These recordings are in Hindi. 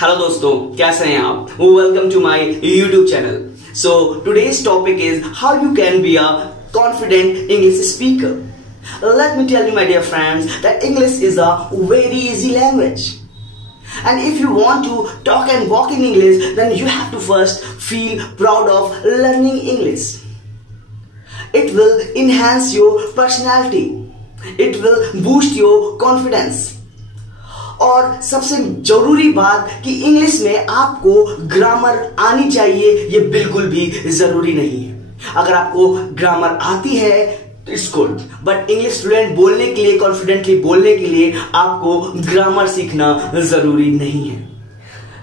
हेलो दोस्तों, कैसे हैं आप? Welcome to my YouTube channel. So today's topic is how you can be a confident English speaker. Let me tell you, my dear friends, that English is a very easy language. And if you want to talk and walk in English, then you have to first feel proud of learning English. It will enhance your personality. It will boost your confidence. और सबसे जरूरी बात कि इंग्लिश में आपको ग्रामर आनी चाहिए, ये बिल्कुल भी जरूरी नहीं है। अगर आपको ग्रामर आती है तो it's good, but English student बोलने के लिए, कॉन्फिडेंटली बोलने के लिए आपको ग्रामर सीखना जरूरी नहीं है।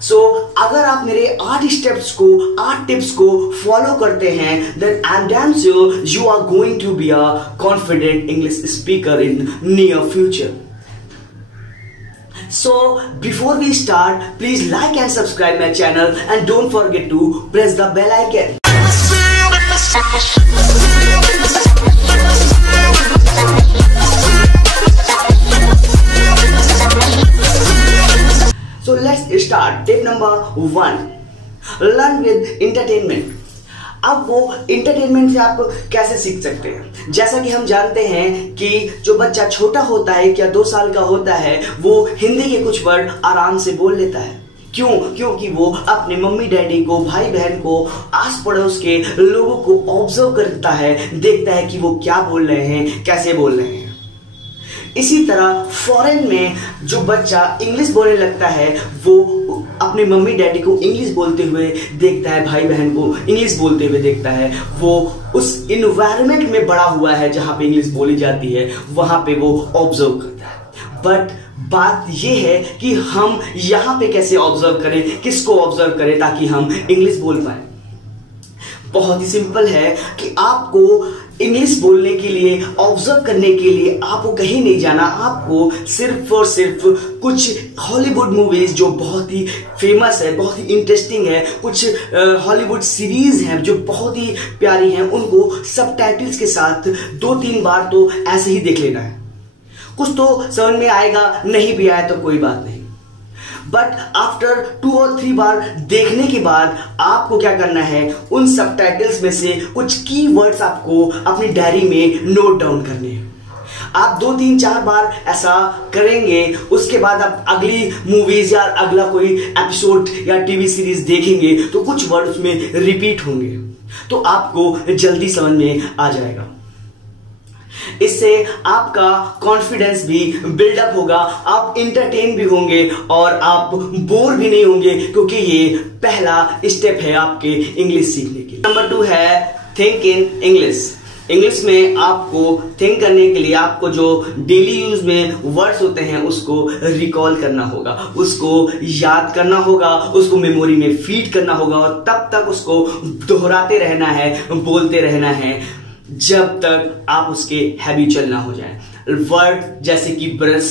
सो अगर आप मेरे 8 स्टेप्स को, 8 टिप्स को फॉलो करते हैं, then I am damn sure you are going to be a confident English speaker in near future. So before we start, please like and subscribe my channel and don't forget to press the bell icon. So let's start. Tip number 1. Learn with entertainment. अब वो इंटरटेनमेंट से आप कैसे सीख सकते हैं? जैसा कि हम जानते हैं कि जो बच्चा छोटा होता है, क्या 2 साल का होता है, वो हिंदी के कुछ वर्ड आराम से बोल लेता है। क्यों? क्योंकि वो अपने मम्मी डैडी को, भाई बहन को, आस पड़ोस के लोगों को ऑब्जर्व करता है, देखता है कि वो क्या बोल रहे हैं, कैसे बोल रहे हैं। इसी तरह फॉरेन में जो बच्चा इंग्लिश बोलने लगता है, वो अपने मम्मी डैडी को इंग्लिश बोलते हुए देखता है, भाई बहन को इंग्लिश बोलते हुए देखता है। वो उस इन्वायरमेंट में बड़ा हुआ है जहां पे इंग्लिश बोली जाती है, वहां पे वो ऑब्जर्व करता है। बट बात यह है कि हम यहां पे कैसे ऑब्जर्व करें, किसको ऑब्जर्व करें ताकि हम इंग्लिश बोल पाए। बहुत ही सिंपल है कि आपको इंग्लिश बोलने के लिए, ऑब्जर्व करने के लिए आपको कहीं नहीं जाना। आपको सिर्फ और सिर्फ कुछ हॉलीवुड मूवीज जो बहुत ही फेमस है, बहुत ही इंटरेस्टिंग है, कुछ हॉलीवुड सीरीज हैं जो बहुत ही प्यारी हैं, उनको सबटाइटल्स के साथ 2-3 बार तो ऐसे ही देख लेना है। कुछ तो समझ में आएगा, नहीं भी आया तो कोई बात नहीं, बट आफ्टर 2 और 3 बार देखने के बाद आपको क्या करना है, उन सबटाइटल्स में से कुछ की वर्ड्स आपको अपनी डायरी में नोट डाउन करने हैं। आप 2, 3, 4 बार ऐसा करेंगे, उसके बाद आप अगली मूवीज या अगला कोई एपिसोड या टीवी सीरीज देखेंगे तो कुछ वर्ड उसमें रिपीट होंगे, तो आपको जल्दी समझ में आ जाएगा। इससे आपका कॉन्फिडेंस भी बिल्डअप होगा, आप इंटरटेन भी होंगे और आप बोर भी नहीं होंगे, क्योंकि ये पहला स्टेप है आपके इंग्लिश सीखने के। नंबर 2 है थिंक इन इंग्लिश। इंग्लिश में आपको थिंक करने के लिए आपको जो डेली यूज में वर्ड्स होते हैं उसको रिकॉल करना होगा, उसको याद करना होगा, उसको मेमोरी में फीड करना होगा और तब तक उसको दोहराते रहना है, बोलते रहना है जब तक आप उसके हैबिचुअल ना हो जाए। वर्ड जैसे कि brush,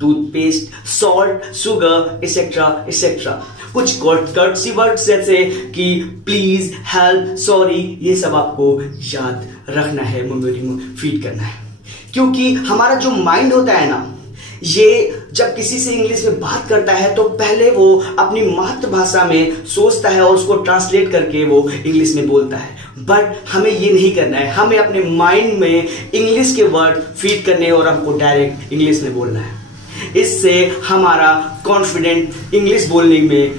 toothpaste, salt, sugar, etcetera etcetera. कुछ कर्टसी वर्ड्स जैसे कि प्लीज, हेल्प, सॉरी, ये सब आपको याद रखना है, मेमोरी में फीड करना है। क्योंकि हमारा जो माइंड होता है ना, ये जब किसी से इंग्लिश में बात करता है तो पहले वो अपनी मातृभाषा में सोचता है और उसको ट्रांसलेट करके वो इंग्लिश में बोलता है। बट हमें ये नहीं करना है, हमें अपने माइंड में इंग्लिश के वर्ड फीड करने और हमको डायरेक्ट इंग्लिश में बोलना है। इससे हमारा कॉन्फिडेंट इंग्लिश बोलने में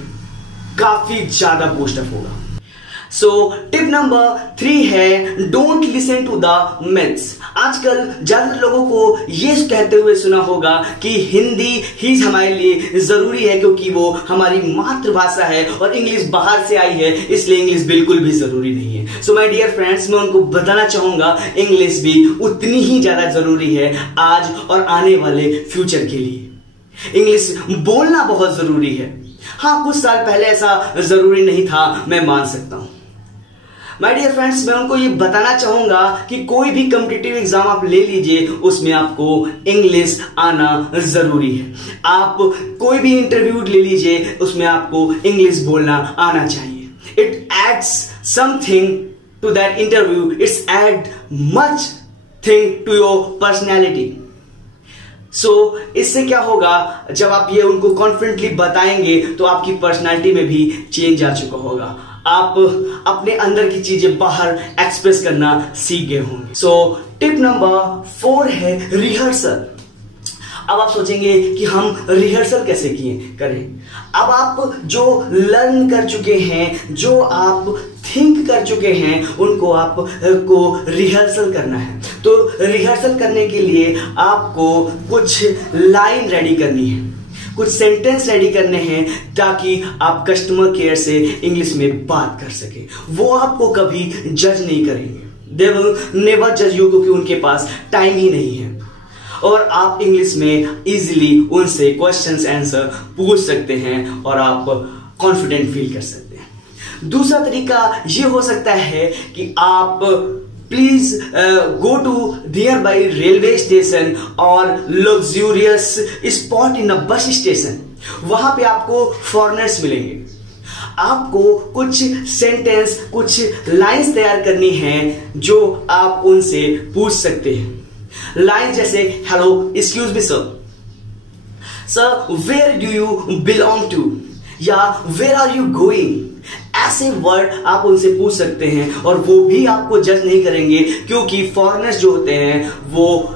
काफी ज्यादा बूस्टअप होगा। सो टिप नंबर 3 है don't listen to the myths. आजकल ज्यादातर लोगों को ये कहते हुए सुना होगा कि हिंदी ही हमारे लिए जरूरी है क्योंकि वो हमारी मातृभाषा है और इंग्लिश बाहर से आई है, इसलिए इंग्लिश बिल्कुल भी जरूरी नहीं है। सो माय डियर फ्रेंड्स, मैं उनको बताना चाहूंगा इंग्लिश भी उतनी ही ज्यादा जरूरी है आज और आने वाले फ्यूचर के लिए। इंग्लिश बोलना बहुत जरूरी है। हाँ, कुछ साल पहले ऐसा जरूरी नहीं था, मैं मान सकता हूं। माय डियर फ्रेंड्स, मैं उनको ये बताना चाहूंगा कि कोई भी कॉम्पिटिटिव एग्जाम आप ले लीजिए, उसमें आपको इंग्लिश आना जरूरी है। आप कोई भी इंटरव्यू ले लीजिए, उसमें आपको इंग्लिश बोलना आना चाहिए। It adds something to that interview, it's add much thing to your personality. इससे क्या होगा, जब आप ये उनको कॉन्फिडेंटली बताएंगे तो आपकी पर्सनालिटी में भी चेंज आ चुका होगा। आप अपने अंदर की चीजें बाहर एक्सप्रेस करना सीख गए होंगे। टिप नंबर 4 है रिहर्सल। अब आप सोचेंगे कि हम रिहर्सल कैसे करें। अब आप जो लर्न कर चुके हैं, जो आप थिंक कर चुके हैं, उनको आपको रिहर्सल करना है। तो रिहर्सल करने के लिए आपको कुछ लाइन रेडी करनी है, कुछ सेंटेंस रेडी करने हैं, ताकि आप कस्टमर केयर से इंग्लिश में बात कर सके। वो आपको कभी जज नहीं करेंगे, दे विल नेवर जज यू, क्योंकि उनके पास टाइम ही नहीं है। और आप इंग्लिश में इजीली उनसे क्वेश्चंस आंसर पूछ सकते हैं और आप कॉन्फिडेंट फील कर सकते हैं। दूसरा तरीका ये हो सकता है कि आप please go to near by railway station और luxurious spot in a bus station. वहां पे आपको फॉरेनर्स मिलेंगे। आपको कुछ सेंटेंस, कुछ लाइंस तैयार करनी है जो आप उनसे पूछ सकते हैं। लाइन जैसे hello, excuse me sir, sir where do you belong to, या वेयर आर यू गोइंग। ऐसे वर्ड आप उनसे पूछ सकते हैं और वो भी आपको जज नहीं करेंगे, क्योंकि फॉरेनर्स जो होते हैं वो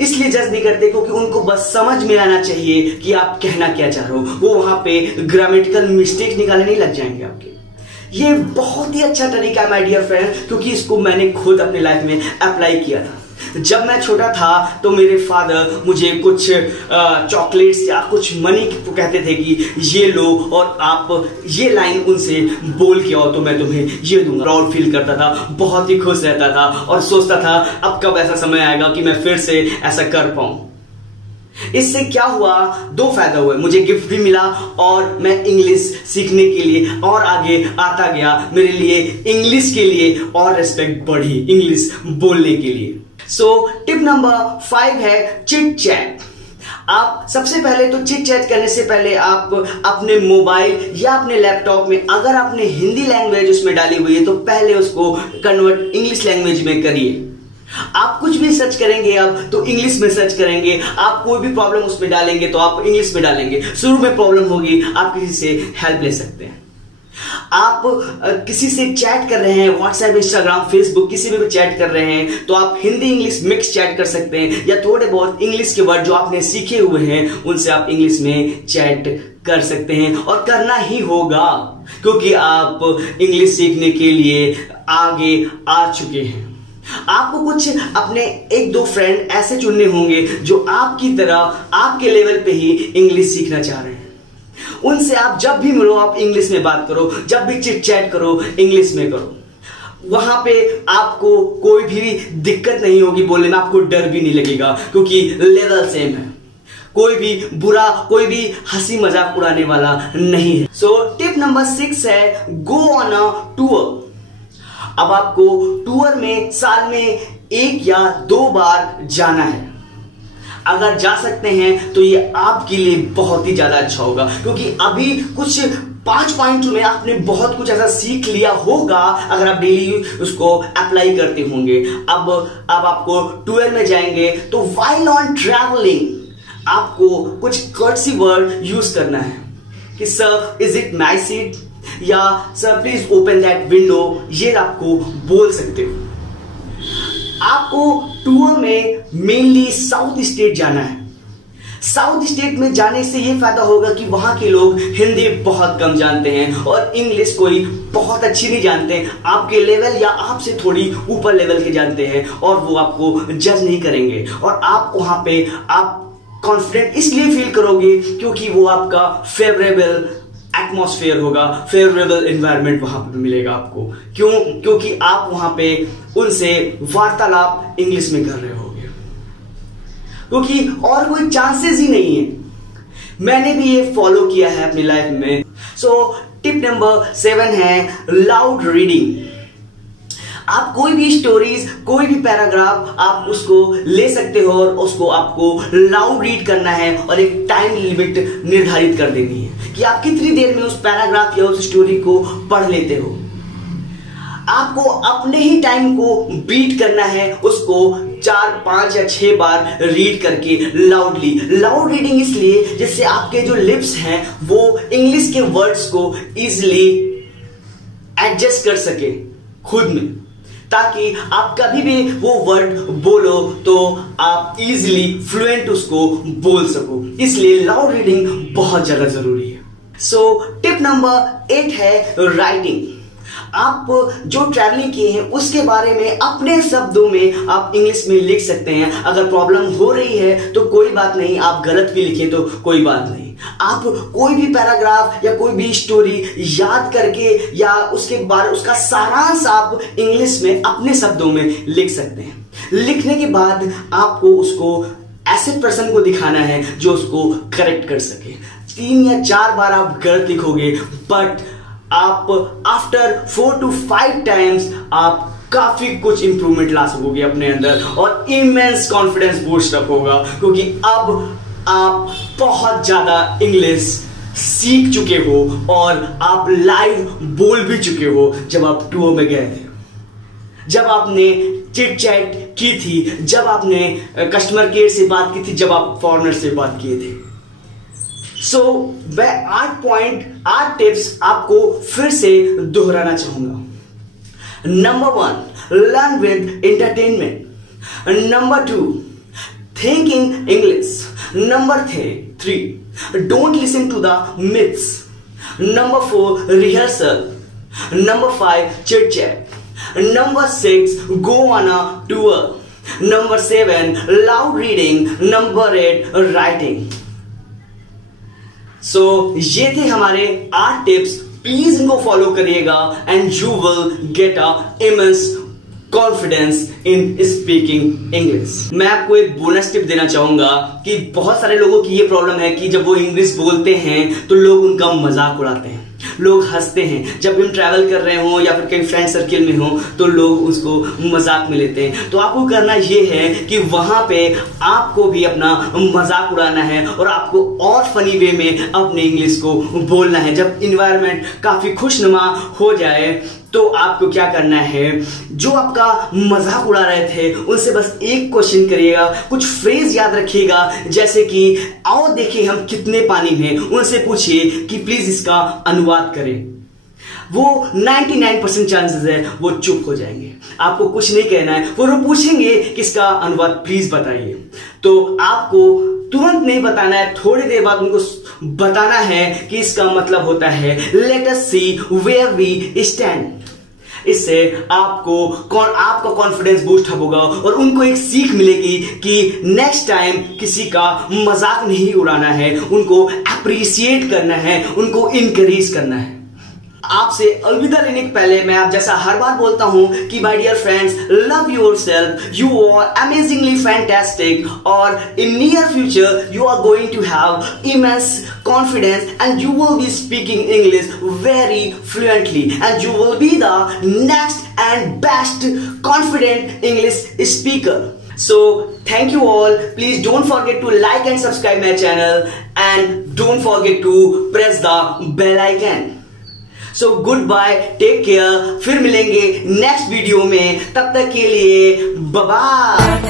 इसलिए जज नहीं करते क्योंकि उनको बस समझ में आना चाहिए कि आप कहना क्या चाह रहे हो। वो वहां पे ग्रामेटिकल मिस्टेक निकालने नहीं लग जाएंगे आपके। ये बहुत ही अच्छा तरीका है माय डियर फ्रेंड, क्योंकि इसको मैंने खुद अपनी लाइफ में अप्लाई किया था। जब मैं छोटा था तो मेरे फादर मुझे कुछ चॉकलेट्स या कुछ मनी कहते थे कि ये लो और आप ये लाइन उनसे बोल के आओ तो मैं तुम्हें ये दूंगा। प्राउड फील करता था, बहुत ही खुश रहता था और सोचता था अब कब ऐसा समय आएगा कि मैं फिर से ऐसा कर पाऊं। इससे क्या हुआ, 2 फायदा हुए, मुझे गिफ्ट भी मिला और मैं इंग्लिश सीखने के लिए और आगे आता गया। मेरे लिए इंग्लिश के लिए और रिस्पेक्ट बढ़ी इंग्लिश बोलने के लिए। टिप नंबर 5 है चिट चैट। आप सबसे पहले तो चिट चैट करने से पहले आप अपने मोबाइल या अपने लैपटॉप में अगर आपने हिंदी लैंग्वेज उसमें डाली हुई है तो पहले उसको कन्वर्ट इंग्लिश लैंग्वेज में करिए। आप कुछ भी सर्च करेंगे अब तो इंग्लिश में सर्च करेंगे। आप कोई भी प्रॉब्लम उसमें डालेंगे तो आप इंग्लिश में डालेंगे। शुरू में प्रॉब्लम होगी, आप किसी से हेल्प ले सकते हैं। आप किसी से चैट कर रहे हैं, व्हाट्सएप, इंस्टाग्राम, फेसबुक, किसी भी चैट कर रहे हैं तो आप हिंदी इंग्लिश मिक्स चैट कर सकते हैं, या थोड़े बहुत इंग्लिश के वर्ड जो आपने सीखे हुए हैं उनसे आप इंग्लिश में चैट कर सकते हैं। और करना ही होगा क्योंकि आप इंग्लिश सीखने के लिए आगे आ चुके हैं। आपको कुछ अपने 1-2 फ्रेंड ऐसे चुनने होंगे जो आपकी तरह आपके लेवल पे ही इंग्लिश सीखना चाह रहे हैं। उनसे आप जब भी मिलो आप इंग्लिश में बात करो, जब भी चिट चैट करो इंग्लिश में करो। वहां पे आपको कोई भी दिक्कत नहीं होगी बोलने में, आपको डर भी नहीं लगेगा क्योंकि लेवल सेम है। कोई भी बुरा, कोई भी हंसी मजाक उड़ाने वाला नहीं है। टिप नंबर 6 है गो ऑन अ टूर। अब आपको टूर में साल में 1 या 2 बार जाना है। अगर जा सकते हैं तो ये आपके लिए बहुत ही ज्यादा अच्छा होगा, क्योंकि अभी कुछ 5 पॉइंट में आपने बहुत कुछ ऐसा सीख लिया होगा अगर आप डेली उसको अप्लाई करते होंगे। अब आपको टूर में जाएंगे तो व्हाइल ऑन ट्रैवलिंग आपको कुछ कर्टसी वर्ड यूज करना है कि sir is it my seat, या sir please open that window, ये आपको बोल सकते हो। आपको टूर में मेनली साउथ स्टेट जाना है। साउथ स्टेट में जाने से यह फायदा होगा कि वहां के लोग हिंदी बहुत कम जानते हैं और इंग्लिश कोई बहुत अच्छी नहीं जानते हैं। आपके लेवल या आपसे थोड़ी ऊपर लेवल के जानते हैं और वो आपको जज नहीं करेंगे। और आप वहां पे आप कॉन्फिडेंट इसलिए फील करोगे क्योंकि वो आपका फेवरेबल एटमॉस्फेयर होगा, फेवरेबल एनवायरनमेंट वहां पे मिलेगा आपको। क्यों? क्योंकि आप वहां पे उनसे वार्तालाप इंग्लिश में कर रहे होगे, क्योंकि और कोई चांसेस ही नहीं है। मैंने भी ये फॉलो किया है अपनी लाइफ में। टिप नंबर 7 है लाउड रीडिंग। आप कोई भी स्टोरीज, कोई भी पैराग्राफ आप उसको ले सकते हो और उसको आपको लाउड रीड करना है और एक टाइम लिमिट निर्धारित कर देनी है कि आप कितनी देर में उस पैराग्राफ या उस स्टोरी को पढ़ लेते हो। आपको अपने ही टाइम को बीट करना है, उसको 4, 5 या 6 बार रीड करके लाउडली। लाउड रीडिंग इसलिए जिससे आपके जो लिप्स हैं वो इंग्लिश के वर्ड्स को इजीली एडजस्ट कर सके खुद में, ताकि आप कभी भी वो वर्ड बोलो तो आप इजीली फ्लुएंट उसको बोल सको। इसलिए लाउड रीडिंग बहुत ज्यादा जरूरी है। सो टिप नंबर 8 है राइटिंग। आप जो ट्रैवलिंग किए हैं उसके बारे में अपने शब्दों में आप इंग्लिश में लिख सकते हैं। अगर प्रॉब्लम हो रही है तो कोई बात नहीं, आप गलत भी लिखें तो कोई बात नहीं। आप कोई भी पैराग्राफ या कोई भी स्टोरी याद करके या उसके बाद उसका सारांश आप इंग्लिश में अपने शब्दों में लिख सकते हैं। लिखने के बाद आपको उसको ऐसे पर्सन को दिखाना है जो उसको करेक्ट कर सके। 3 या 4 बार आप गलत लिखोगे, बट आप आफ्टर 4 to 5 टाइम्स आप काफी कुछ इंप्रूवमेंट ला सकोगे अपने अंदर और इमेंस कॉन्फिडेंस बूस्ट अप होगा, क्योंकि अब आप बहुत ज्यादा इंग्लिश सीख चुके हो और आप लाइव बोल भी चुके हो। जब आप टूर में गए थे, जब आपने चिट चैट की थी, जब आपने कस्टमर केयर से बात की थी, जब आप फॉरेनर से बात किए थे। सो मैं 8 टिप्स आपको फिर से दोहराना चाहूंगा। Number 1, learn with entertainment. Number 2, think in English. Number 3, don't listen to the myths. Number 4, rehearsal. Number 5, chit chat. Number 6, go on a tour. Number 7, loud reading. Number 8, writing. So ये थे हमारे 8 टिप्स। प्लीज इनको फॉलो करिएगा and you will get a immense confidence in speaking English. मैं आपको एक बोनस टिप देना चाहूंगा कि बहुत सारे लोगों की ये प्रॉब्लम है कि जब वो इंग्लिश बोलते हैं तो लोग उनका मजाक उड़ाते हैं, लोग हंसते हैं। जब हम ट्रैवल कर रहे हो या फिर कहीं फ्रेंड सर्किल में हो तो लोग उसको मजाक में लेते हैं। तो आपको करना ये है कि वहां पे आपको भी अपना मजाक उड़ाना है और आपको और फनी वे में अपने इंग्लिश को बोलना है। जब इन्वायरमेंट काफी खुशनुमा हो जाए तो आपको क्या करना है, जो आपका मजाक उड़ा रहे थे उनसे बस एक क्वेश्चन करिएगा, कुछ फ्रेज याद रखिएगा, जैसे कि आओ देखिए हम कितने पानी में। उनसे पूछिए कि प्लीज इसका अनुवाद करें। वो 99% चांसेस है वो चुप हो जाएंगे, आपको कुछ नहीं कहना है। वो पूछेंगे कि इसका अनुवाद प्लीज बताइए, तो आपको तुरंत नहीं बताना है, थोड़ी देर बाद उनको बताना है कि इसका मतलब होता है let us see where we stand. इससे आपका कॉन्फिडेंस बूस्ट अप होगा और उनको एक सीख मिलेगी कि नेक्स्ट टाइम किसी का मजाक नहीं उड़ाना है, उनको अप्रिशिएट करना है, उनको इनकरेज करना है। आपसे अलविदा लेने के पहले मैं आप जैसा हर बार बोलता हूं कि my dear friends, love yourself, you are amazingly fantastic और in near future you are going to have immense confidence and you will be speaking English very fluently and you will be the next and best confident English speaker. So thank you all. Please don't forget to like and subscribe my channel and don't forget to press the bell icon. So goodbye, take care. फिर मिलेंगे नेक्स्ट वीडियो में, तब तक के लिए बाय बाय।